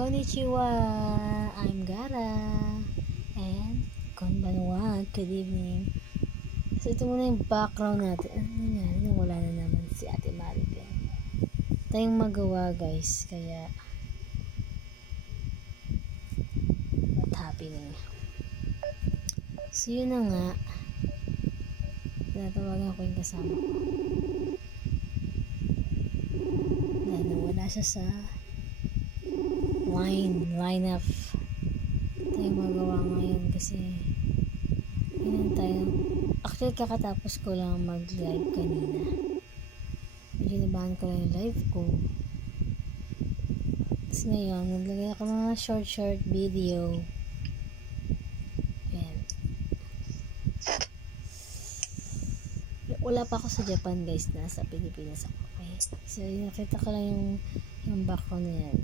Konnichiwa, I'm Gara, and konbanwa, good evening. So ito muna yung background natin. Ano nangyari nung wala na naman si Ate Maribel? Tayong magawa guys, kaya what happening? So yun na nga, tatawagan ko yung kasama ko. Wala siya sa lineup. Tayo magawa ngayon kasi yun tayo. Actually kakatapos ko lang mag live kanina. Medyo nabahan ko lang yung live ko. Tapos ngayon naglagay ako ng short video. Ayan. Wala pa ako sa Japan guys, nasa Pilipinas ako. Okay. So nakita ko lang yung background na yan.